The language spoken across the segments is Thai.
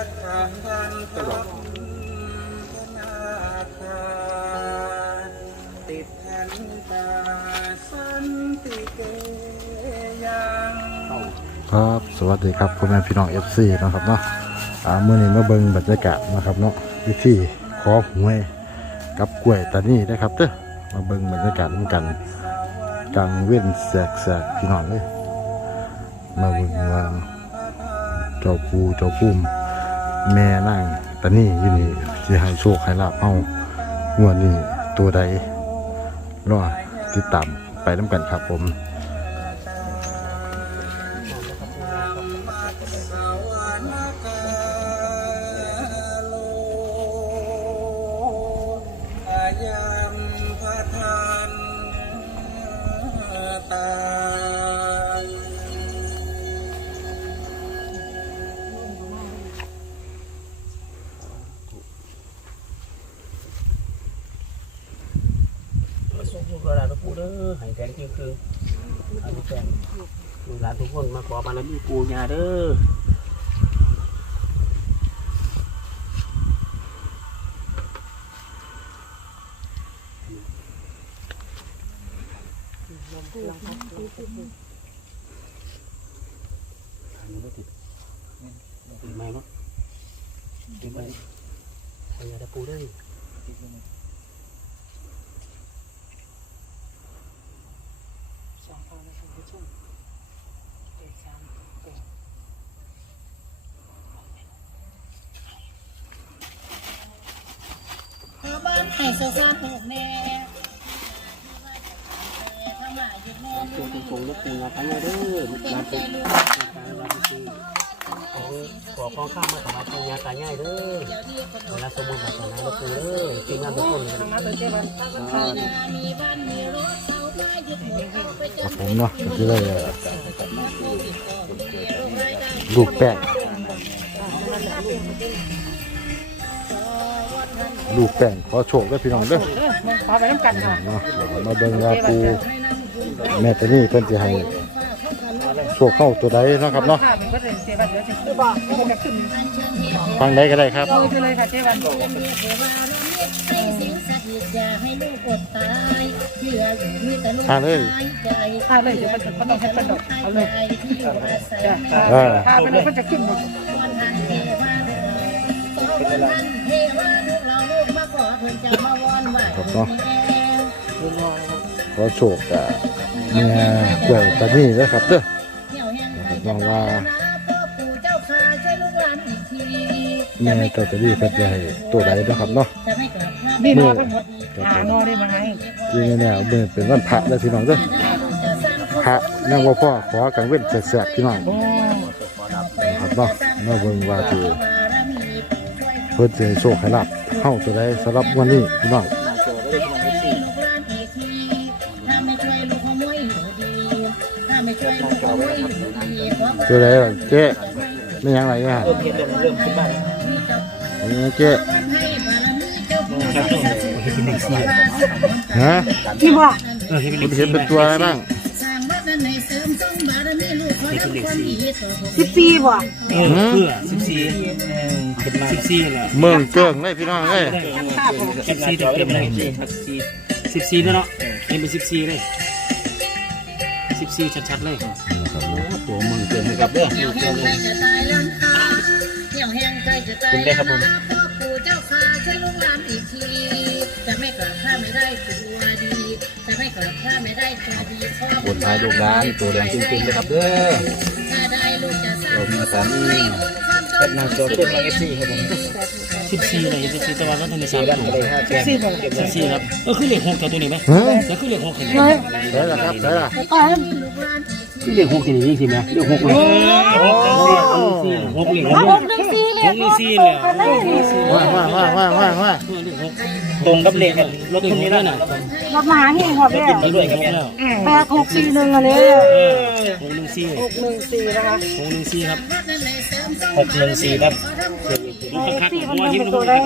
ขความเป็นน้ำความเป็นอะไรนี่ต่างหน้าต่างหน้าดูดูสิ่งนี้ทุกคนขอให้ได้สมบูรณ์แบบนั้นเด้อสาธุตารุวนะคหะเมเคหะวัตุมหิเทเตอุมมาจายันตกนาคาติดแผ่นตาสันติเกยังครับสวัสดีครับพ่อแม่พี่น้อง FC นะครับเนาะอ่าเมื่อนี้มาเบิ่งบรรยากาศนะครับเนาะวิธีขอหวยกับกล้วยตานี่นะครับเด้อมาเบิ่งบรรยากาศร่วมกันกลางเว้นแสกๆพี่น้องเลยมาเบิ่งว่าเจ้าปูเจ้าปุ้ม แม่นั่งตานี่อยู่นี่สิให้โชคให้ลาบเฮางวดนี้ตัวใดรอติดตามไปน้ำกันครับผม ส่งพวกเราปูเด้อให้แทนจริงคือให้แทนลูกหลานทุกคนมาขอบารมีปูญาเด้อทางนี้ไม่ติดติดไหมเนาะติดไหมพญาตะปูเด้อ ชาว บ้านให้สาวๆถูกแม่ทำหาหยุดนอนตรงตรงตรงลูกปูงาพญาเด้อลูกหลานใจทุกลูกขอขอข้ามมาสมาพญาตายายเด้อเดี๋ยวที่คนเวลาสมบูรณ์แบบนั้นลูกปูเด้อทีมงานทุกคนเลยมีบ้านมีรถเขามายุดหมุนเขาไปจครับผมเนาะก็จะได้โควิดก็มีโรครายได้ลูกแป้ง ลูกแป้งขอโชคด้วยพี่น้องเด้อขอไปน้ำกันค่ะเนาะมาเบิ่งว่าปูแม่ตานี่เพิ่นสิให้โชคเข้าตัวใดเนาะครับเนาะค่ะมันก็จะเสียบัตรเดี๋ยวจะคือบอกมันจะขึ้นฟังได้ก็ได้ครับเอาไปเลยค่ะเจวันทาเราเลยเชื่อมีแต่ลูกทานเลยเดี๋ยวมันจะก็ต้องให้ปนดกเอาเลยทาศัยจ้ะแม่เออถ้าไปเลยมันจะขึ้นหมด เทวาขอวันทันเทวารูกมาขอเพิ่นจะมาวอนไหวครับเนาะขอโชคกับแม่กล้วยตานี่เด้อครับเด้อหวังว่าพ่อปู่เจ้าแม่เจ้าตานี่เพิ่นจะให้ตัวใดนะครับเนาะนี่นอทั้งหมดหานอได้มาให้ที่แน่ๆเบิ่งเป็นวันพระเด้อพี่น้องเด้อพระนั่งว่าพ่อขอกังเว้นแสกๆพี่น้องครับเนาะเมาเบิ่งว่าสิ เพิ่นสิให้โชคให้ลาบเฮาตัวใดสำหรับวันนี้พี่น้องถ้ากขโมยอยู่ดีถ้าไม่ช่วยลูกขโมยอยู่ดีขอตัวใดล่ะเจ๊ไม่ยังไรอะเริ่มเห็นเริ่มขึ้นบ้านนี่เจ๊ฮะที่ว่าเออเห็นเห็นเป็นตัวอะไรบ้างสร้างวัดนั้นให้เสริมทรงบารมีลูกขอรับความดีต่อสิบสี่ เออเพื่อสิบสี่สิบสี่เหรอเมืองเกิ้งเลยพี่น้องเอ้ยค่าผมสิบสี่เต็มเลยสิบสี่เนาะเห็นเป็นสิบสี่เลยสิบสี่ชัดๆเลยตัวมึงเกินนะครับเด้อเที่ยวแห่งใครจะตายลำคาเที่ยวแห่งใครจะตายลำคาพ่อปู่เจ้าข้าช่วยลูกหลานอีกทีจะไม่กลับถ้าไม่ได้ตัวดีจะไม่กลับถ้าไม่ได้ตัวดีขอคนท้ายลูกร้านตัวแดงจริงๆเลยครับเด้อถ้าได้ลูกจะสร้างผมมาสามี เป็นนางโจเป็นนาเอฟซีครับผมสิบสี่เลยสิบสี่ตะวันก็ทำในสามตัวสิบสี่บ่สิบสี่ครับเออคือเหล็กหกตัวตัวนี้ไหมฮะแล้วคือเหล็กหกเห็นไหมได้ละครับได้ละลูกหลานอีกทีเรียกหกที่นี่สิแม่เรียกหกเลยหกเรียกหกหกหนึ่งสี่เลยหกหนึ่งสี่เลยว่าว่าว่าว่าว่าว่าตรงกับเหลขรถคันนี้แล้วน่ะรับมาหาเฮงหอดแล้วมาด้วยครับเนี่ยแปดหกสี่หนึ่งอันนี้หกหนึ่งสี่หกหนึ่งสี่นะคะหกหนึ่งสี่ครับ หกหนึ่งสี่ครับดูคักสี่ๆมันว่าเป็นเห็นตัวดูได้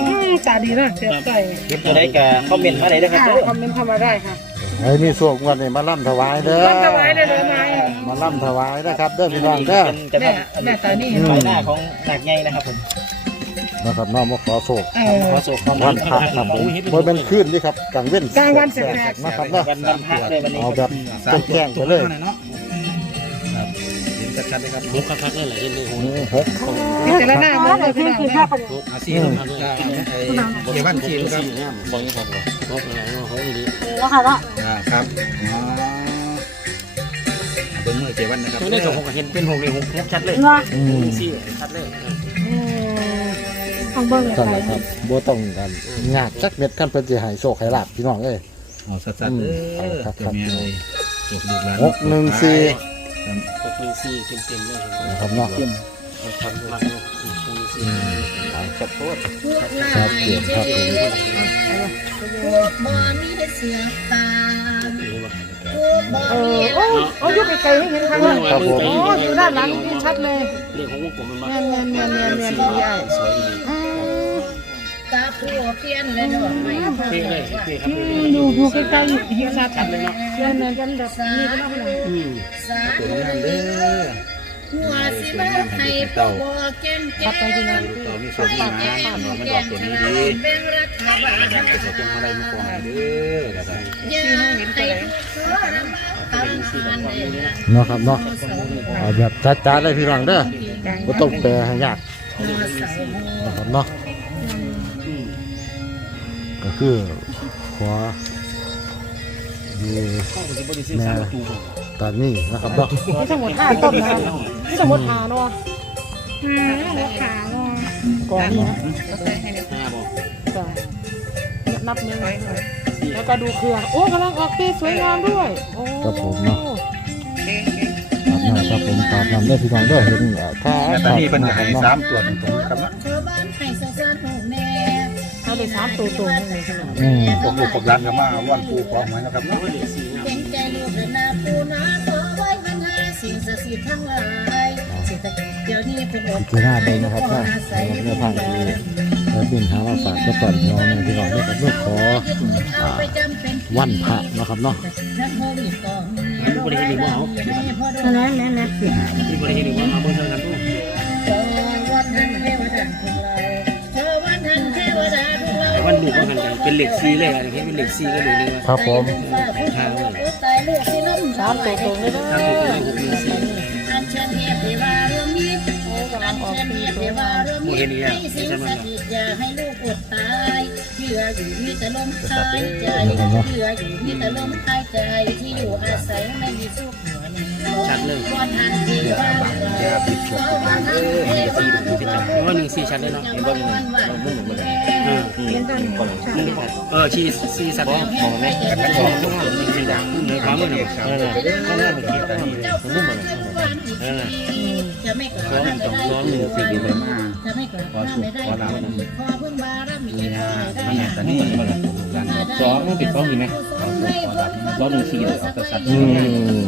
จ่าดีนะเสียใจเก็บตัวได้กับคอมเมนต์มาได้ด้วยครับค่ะเด้อคอมเมนต์เข้ามาได้ค่ะไอ้นี่สวกวันนี้มาล่ำถวายเด้อรับถวายได้เลยนายมาล่ำถวายนะครับเด้อพี่น้องเด้อเป็นจะแม่ทำแม่ตานี่ใบหน้าของหนักใหญ่นะครับผมนะครับน้องมาขอโศกเออขอโศกความวัวันนพระครับผมบนเป็นคืนนี่ครับกลางเว้นกลางวันแสกนะครับเนาะวันวันพระเลยวันนี้เอาแบบแจ้งๆไปเลยเห็น ชัดๆเลยครับหกคักๆนี่แหละเห็นเลยหกอืมหกพิจารณาเมื่อเลยพี่น้องเนี่ยอาซีลงมาด้วยเกี่ยวกับซีครับบอกนี้ครับหกอะไรหกดีแล้วค่ะเนาะครับอ๋อเป็นมือเกี่ยวกันนะครับได้กับหกเห็นเป็นหกเลยหกหกชัดเลยเนาะอืมสี่ชัดเลยต้องเบิ้งเลยนั่นแหละครับบ่ต้องกันงาดจักเม็ดขั้นเป็นสิให้โชคให้ลาบพี่น้องเอ้ยอ๋อสัดๆเออตัวเมียเลยจบลูกหลานหกหนึ่งสี่ หกหนึ่งสี่เต็มๆเลยนะครับเนาะทำมากเลยหกหนึ่งสี่ขอโทษครับเปลี่ยนครับผมบ่มีได้เสือตาบ่เอมีอโอ้โอ้ยกไกลๆให้เห็นครั้งนึงครับผม โอ้อยู่ด้านหลังนี่ชัดเลย เรื่องของวงกลมมันมาเนียนเนียนเนียนเนียนเนียนดีไอ้สวยดี ตาผัวเพี้ยนเลยดอกไม้เท่เลยเท่ครับดูดูใกล้ๆเห็นชัดเลยเนาะเนียนเนียนกันแบบนี้ก็ได้เลยอืมสาสามเด้อหัวสิมาให้พ่อบ่แก่นแก่ปัดไปที่นั่นต่อมีสวยงามมันบอกตัวนี้ดีเป็นรัฐบาลจะเป็นอะไรมาก่อนเด้อได้ได้อย่าให้ขอน้อาทานเด้อเนาะครับเนาะแบบจ้าๆเลยพี่น้องเด้อบ่ต้องแปลให้ยากนะครับเนาะ ก็คือขออยู่แม่ตอนนี้นะครับเนาะนี่ทั้งหมดห้าต้นนะครับนี่ทั้งหมดหาเนาะห้าแล้วขาเนาะก่อนนี้นะห้าบอกจ้ะนับหนึ่งแล้วก็ดูเครือ โอ้กำลังออกปีสวยงามด้วยโอ้ครับผมเนาะครับนะครับผมตามนำได้พี่น้องเด้อเห็นเอ่อถ้าตอนนี้เป็นไห้เนาะสามตัวตรงๆครับชาวบ้านให้สะๆหูแน่ เอาเลยสามตัวตรงเลยใช่ไหมอืมผมลูกผมร้านก็มาวันปูขอหวยนะครับเนาะเก่งใจลูกเดินน้าปูนาขอไว้พันหาสิ่งศักดิ์สิทธิ์ทั้งหลายเศรษฐกิจเดี๋ยวนี้เป็นพิจารณาได้นะครับเนาะสำหรับเนื้อผ้าที่เราบินหามาฝากก็ตอนน้องในพี่น้องเด้อครับเพื่อขออ่าวันพระนะครับเนาะนี่บริเวณหรือว่าเอานั่นนั่นนั่นที่บริเวณหรือว่าเอาเบอร์เท่ากันทุก วันดูก็กันกันเป็นเหล็กซีเลยอะไรแค่เป็นเหล็กซีก็ดูนี่ครับผมทางตายลูกที่ล้มสามตัวตรงเลยนะทางถูกต้องหกหนึ่งสี่อันเชิญเทพเทวาเรื่องนี้อันเชิญเทพเทวาเรื่องนี้ให้สิ่งศักดิ์สิทธิ์อย่าให้ลูกอดตายเยื่ออยู่มีแต่ลมหายใจเยื่ออยู่มีแต่ลมหายใจที่อยู่อาศัยไม่มีสุขเหนือหนึ่งวันทันเทวาวันทันเทวาว่าหนึ่งสี่ชัดเลยเนาะเห็นบ่เป็นไงเออเห็นต้นเออชีสี่สัตว์เนี่ยมองไหมกันกันมองทุกคนมีอย่างเหนือความมือเนี่ยเออข้างหน้ามันคิดแต่นี่มันนุ่มเลยเออจะไม่กลับร้องไม่สองได้ร้องหนึ่งสี่ดีเลยมากจะไม่กลับไม่ได้ขอพึ่งบารมีนี่นะแต่นี่มันสองต้องติดสองดีไหมสองหนึ่งสี่เลยเอาแต่สัตว์อืม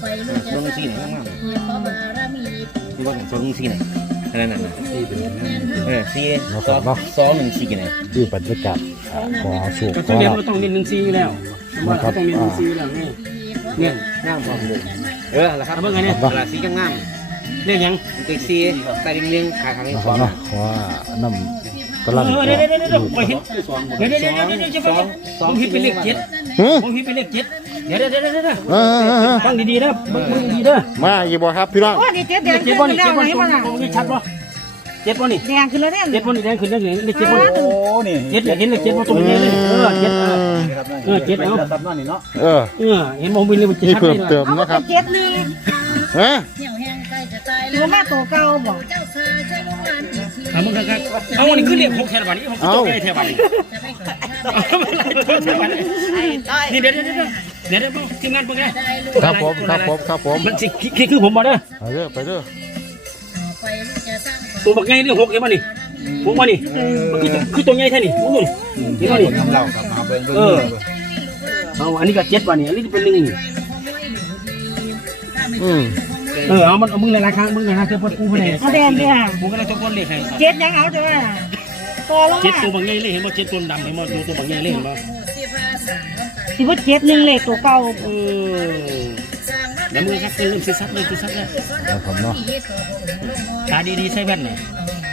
ไปลูกจะสองหนึ่งสี่ไหนมากขอบารมีที่ว่าสองหนึ่งสี่ไหน นั่นน่ะสี่เป็นเออสี่นะครับเนาะสองหนึ่งสี่ไหนที่บรรยากาศอ่าขอโชคก็ขต้องอเรียนลาบก็ต้องเรียนหนึ่งสี่แล้วว่าเขาต้องเรียนหนึ่งสี่แล้วนี่เนี่ยง่ามความเลยเออแล้วครับเมื่อไงเนี่ยเวลาสีก็งามเรียกยังเด็กสี่ใส่เลี้ยงขาข้างนี้นะสครัอบงเนาะขอนำกำลังเออเดี๋ยวเดี๋ยวเดี๋ยวเดี๋ยวไปเห็นเดี๋ยวเดี๋ยวเดี๋ยวเดี๋ยวเดี๋ยวผมคิดเป็นเลขเจ็ดหือผมคิดเป็นเลขเจ็ดเดี๋ยวเดี๋ยวเดี๋ยวเดี๋ยวเออฟังดีๆนะฟังดีๆเด้อมาอีกบ่ครับพี่น้อง โอ้นี่เจ็ดแดงเจ็ขึ้ดนบ่นี่แล้เจ็วดบ่ไหนนี่บ้างชัดบ่เจ็ดบ่นี่แดงขึ้นแล้วเนี่ยเจ็ดบ่นี่แดงขึ้นแดงขึ้นเลขเจ็ดบ่นี่โอ้นี่เจ็ดอยากเห็นเลขเจ็ดบ่ตรงนี้เลยเออเจ็ดเออเออเจ็ดเอาตับนั่นนี่เนาะเออ เออเห็นบ่มีเลยมันเจ็ดนี่ชัดเพิ่มเลยเติมนะครับเจ็ดหนึ่งฮะเหี่ยวแห้งใกล้จะตายหรือแม่ตัวเก่าบอกเจ้าชายใช้ลูกหลานอีกทีเอามึงครับเอาอันนี้คือเลขหกแถวบ้านนี้ผมก็ตกใจแถวบ้านนี้จะไม่กลับเอาไม่ไรตัวแถวบ้านนี้นี่เดี๋ยวเดี๋ยวเดี๋ยวเดี๋ยวเดี๋ยวทีมงานเพิ่งไงครับผมครับผมครับผมมันสิคิดคือผมบอกเด้อไปเด้อไปเด้อตัวบักไงนี่หกเอ็มมานี่หกมานี่มันคือคือตัวใหญ่แท้นี่มึงดูนี่นี่นี่ทำเรากับมาเบิ่งเบิ่งเออเอาอันนี้ก็เจ็ดวันนี่อันนี้เป็นหนึ่งนี่อืมเออเอามันเอามึงหลายๆครั้งมึงหลายๆครั้งเธอพอกูไปไหนเอาแดงดิค่ะกูก็เลยทุกคนเลยให้เจ็ดยังเอาจ้ะต่อลงเจ็ดมาตัวบางใหญ่เลยเห็นบ่เจ็ดตัวดำเห็นบ่ตัวบางใหญ่เลยเห็นบ่ สิว่าเจ็ดหนึ่งเลขตัวเก่าเออเดี๋ยวมึงซักเริ่มซักเลยกูซักแล้วนะครับเนาะตาดีๆใส่แว่นหน่อย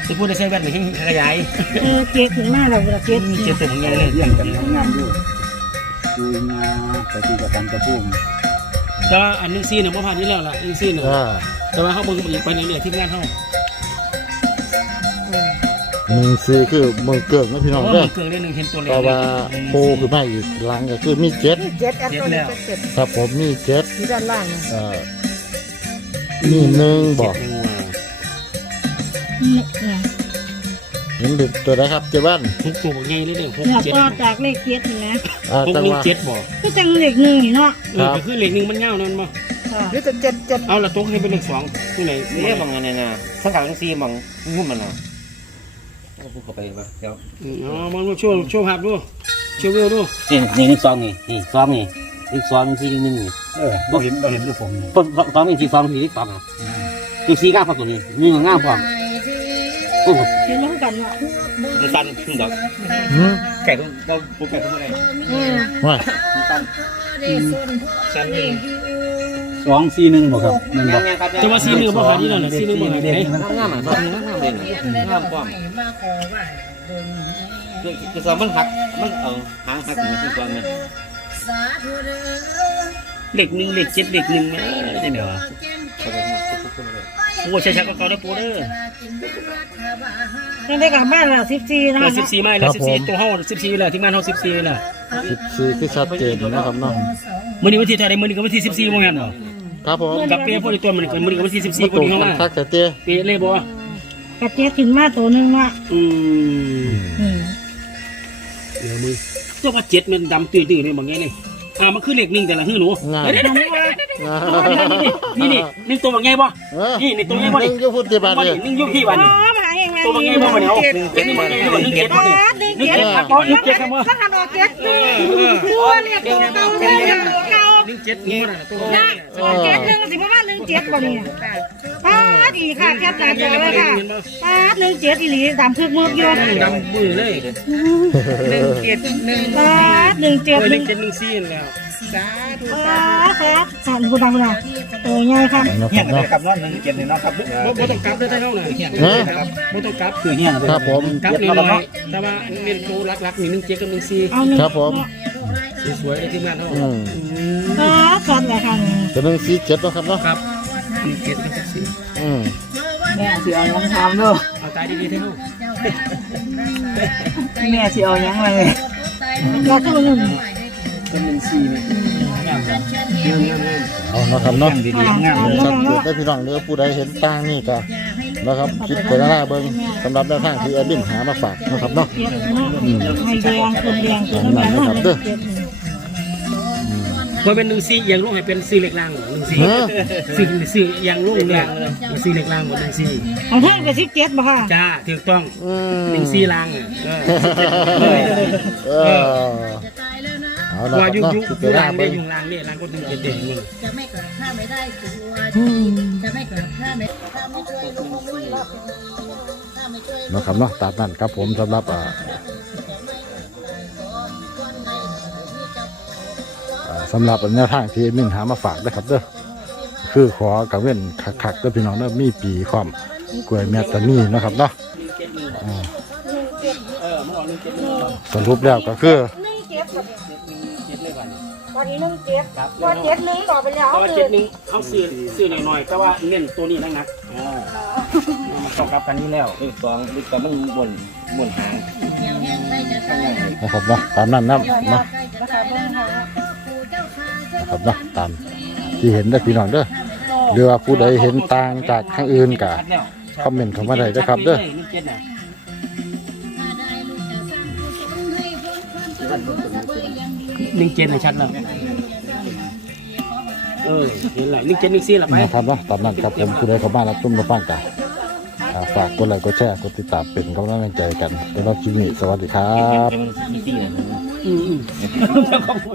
จะพูดได้ใส่แว่นหน่อยให้ขยายเออเจ็ดถึงมาเราเวลาเจ็ดเจ็ดตัวบางใหญ่เลยเรื่องกันทำงานอยู่คุยงานปฏิบัติการกระพุ่มแต่ว่าอันหนึงซีเนี่ยบ่ผ่านนี่แล้วล่ะอันหนึงซีเนี่ยอ่าแต่ว่าเขาเบิ่งอีกไปเรื่อยๆที่งานเขา หนึ่งสี่คือมือเกิงนะพี่น้องเพราะเด้อมันเกินเรื่องหนึงเห็นตัวเล็กแต่ว่าโพขึ้นมาอีกหลังก็คือมีเจ็ดเจ็ดแอปตัวนี้เจ็ดครับผมมีเจ็ดอยู่ด้านล่างเนี่ยเอ่อมีหนึ่งบอกเจ็ดหนึ่งเนี่ยเห็นเด็กตัวไหนครับเจ้าบ้านหกตัวบางใหญ่เลยเนี่ยหกเนี่ยเจ็ดต่อจากเลขเจ็ดนี่นะอ่าหกจังหนึ่หงวะ เจ็ดบ่ก็จังเลขหนึ่งนี่เนาะเออก็คือเลขหนึ่งมันเงานั่นบ่หรือจะเจ็ดเจ็ดเอาละตัวให้เป็นเลขสองตัวไหนเนี่ยบางอันเนี่ยนะข้างหลังซีบางงุ่มมันนะก็ พูดเข้าไปว่าเดี๋ยวอ๋อมันโชว์โชว์ภาพดูโชว์วิวดูนี่นี่นี่ซองนี่นี่ซองนี่นี่ซองที่หนึ่งนี่เออเราเห็นเราเห็นด้วยผมซองซองนี่ที่ซองที่ที่สองนะที่ซีก้าพอตัวนี้นี่ง่ายพอโอ้โหเห็นแล้วกันเนาะมันสั้นขึ้นดอกหืมไก่ต้องต้องปุ๊บไก่ต้องอะไรเออว่าสั้นเลย สองสี่หนึ่งบ่ครับนั่นบ่แต่ว่าซีหนึ่งบ่ผ่านนี่แล้วน่ะซีหนึ่งบ่ผ่านไหนง่ายๆมันง่ายง่ายเลยง่ายกว่าคือซองมันหักมันเอาหางหักอยู่ที่ซองนี่เลขหนึ่งเลขเจ็ดเลขหนึ่งแม่ได้เดี๋ยวอะโอ้ใช่ๆก็เก่าได้ปูเด้อยังได้กลับบ้านละสิบสี่นะเราคะสิบสี่ไม้แล้วสิบสี่ตัวเฮาสิบสี่แล้วที่งานเฮาสิบสี่แล้วสิบสี่ที่ชัดเจนนะครับเนาะมื้อนี้วันที่เท่าใดมื้อนี้ก็วันที่สิบสี่บ่แม่นบ่ ครับผมกับเปียพวกนี้ตัวมันก็มื้อนี้ก็วันที่สิบสี่มาพวกตรงนี้เฮากันมาทักแต่เต้เปียเลยบ่กระเจ็ดขึ้นมาตัวหนึ่งเนาะอืมอืมเดี๋ยวมึงเจ้าว่าเจ็ดมันดำตื้อๆนี่บ่ไงนี่อ่ามันคือเลขหนึ่งแต่ละหื้อหนูง่ายเฮ้ยเดี๋ยวๆนี่นี่นี่ตัวบ่ไงบ่เออนี่นี่ตัวไงบ่หนี่ นึ่งอยูพุทธิบาลบ่เลยนี่หนึ่งอยู่พี่อ๋บ่อนี่มาเองมาตัวบ่ไงบ่บ่นี่เอาเจ็ดนี่บ่ไงบ่หนึ่งเจ็ดบ่นี่หนึ่งหนึ่งเจ็ดเจ็ดครับบ่หนึ่งเจ็ดครับบ่ถ้าทำออกเจ็ดตัวเรียกตัวเก่าเรียกตัวเก่าห นึ่งเจ็ดนี่บ่น่ะตัวนะเจ็ดหนึ่งสิประมาณหนึ่งเจ็ดบ่เนี่ยป้าดีค่ะแคบหน้าจอเลยค่ะป้าหนึ่งเจ็ดอีหลีดำคึกมืกอยู่ดำมือเลยป้าหนึ่งเจ็ดเออหเลนึ่ขงเจ็ดหนึ่งสี่แล้วป้าครับสั่นกูดังเลยตัวใหญ่ค่ะนะคเฮี้ยรับงเลยเนาะครับเนาะหนึ่งเจ็ดนี่เนาะครับบ่บ่ต้องกลับเด้อถ้าเฮาน่ะเออบ่ต้องกลับคือเฮี้ยงเลยครับผมกลับนิดหน่อยแต่ว่าเน้นตัวรักๆนี่หนึ่งเจ็ดกับหนึ่งสี่เอาหนึ่งครับผม สวยๆเลยทีมงานเฮาอืมป้าสั่นเลยค่ะจะหนึ่งสี่เจ็ดเนาะครับเนาะครับหนึ่งเจ็ดกับหนึ่งสี่อืมแม่สิเอาหยังทำเด้อเอาตายดีๆเถอะเฮาแม่สิเอาหยังเลยเราตัวหนึ่งเป็นหนึ่งสี่เนี่ยงามครับงามงามงามเอาเนาะครับเนาะ ดีๆงามเลยชัดเจนได้พี่น้องเนื้อผู้ใดเห็นต่างนี่ก็นะครับคิดไปหน้าเบิ้งสำหรับแนวทางที่แอดมินหามาฝากนะครับเนาะเจ็ดเนาะให้แดงเป็นแดงเป็นแดงเนาะเจ็ด พอเป็นหนึ่งสี่อย่างลูกให้เป็นสี่เหล็กล่างหนึ่งสี่เออสี่สี่อย่างลูกเนี่ยสี่เหล็กล่างหมดหนึ่งสี่ของท่านก็สิบเจ็ดบ่ค่ะจ้าถูกต้องอืมหนึ่งสี่ล่างอะเออเออเอาละคว่ารับยุคเนาะยุคคิดไปยุคหน้าล่างเบิ้เนี่ยงยุคล่างเนี่ยล่างก็หนึ่งเจ็ดเด่นเงินจะไม่กลับถ้าไม่ได้ตัวดีจะไม่กลับถ้าไม่ถ้าไม่ช่วยลูกไม่รับถ้าไม่ช่วยนะครับเนาะตามนั้นครับผมสำหรับ สำหรับแนวทางที่แอดมินหามาฝากนะครับเด้อคือขอกับเว้นคักๆเด้อพี่น้องเด้อมีปีความกล้วยแมตตานีนะครับเนาะอ่าเออมันออกหนึ่งเจ็ดหนึ่งสรุปแล้วก็คือหนึ่งเจ็ดเจ็ดเลยก่อนวันนี้หนึ่งเจ็ดครับวันเจ็ดหนึ่งต่อไปแล้วแต่ว่าเจ็ดหนึ่งเอาซื้อซื้อหน่อยๆแต่ว่าเน้นตัวนี้นักๆอ่ามันต้องกับกันนี้แล้วลูกซองลูกซองมันบนบนหางนะครับเนาะตามนั้นนะเนา นะครับเนาะตามที่เห็นได้อพี่น้องเด้อหรือว่าผู้ใดเห็นต่างจากทางอื่นก็คอมเมนต์เข้ามาได้เด้อครับเด้อหนึ่งเจ็ดนะชัดแล้วเออเห็นแล้วลิงเจ็ดลิงซี่ละไปนะครับเนาะตามนั้นครับผมผู้ใดเข้ามารับชมรับฟังกันอ่าฝากกดไลค์กดแชร์กดติดตามเป็นกำลังใจกันสำหรับคลิปนี้สวัสดีครับมีตีนะอืม